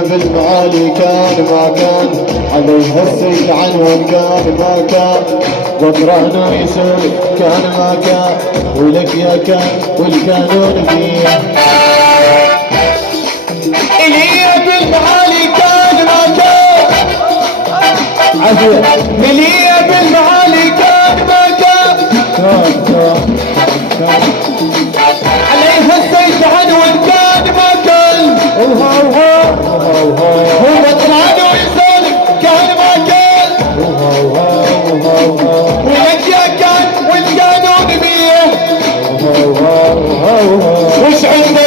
بالمعالي كان ما كان عليها السيل عنهم كان ما كان ظهرانه يسوي كان ما كان ولك يا كان والكانون فيه إلي بالمعالي كان ما كان عافية إلي بالمعالي كان ما كان عليها السيل عنهم كان ما كان هو طلعنا ويسال كان ما كان ولك يا كان والقانون بيه وش عندك